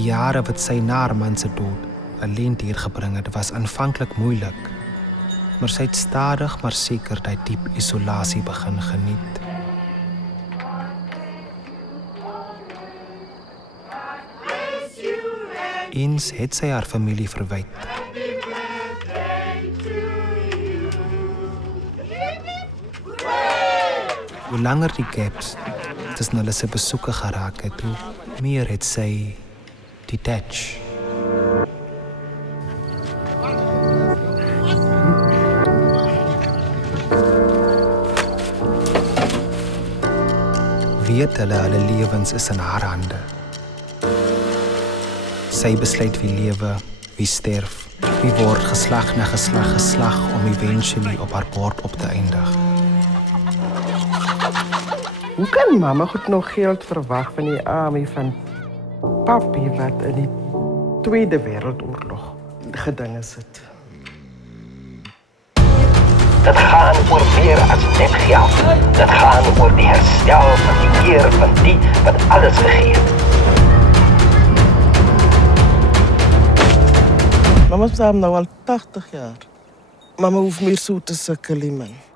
Die jare wat sy na haar man se dood alleen deurgebring het, was aanvanklik moeilik, maar sy het stadig maar seker die diep isolasie begin geniet. Eens het sy haar familie verwyd. Hoe langer die gaps tussen hulle se besoeke geraak het, hoe meer het sy detach. Weet hulle lewens is in haar hande. Sy besluit wie lewe, wie sterf, wie word geslag na geslag om eventually op haar bord op te eindig. Hoe kan mama goed nog geld verwag van die army van papi wat in die Tweede Wêreldoorlog gedinge sit? Dit gaan oor meer as net geld. Dit gaan oor die herstel van die eer van die wat alles gegee het. Mama is nou al 80 jaar. Mama hoeft meer so te sukkel, man.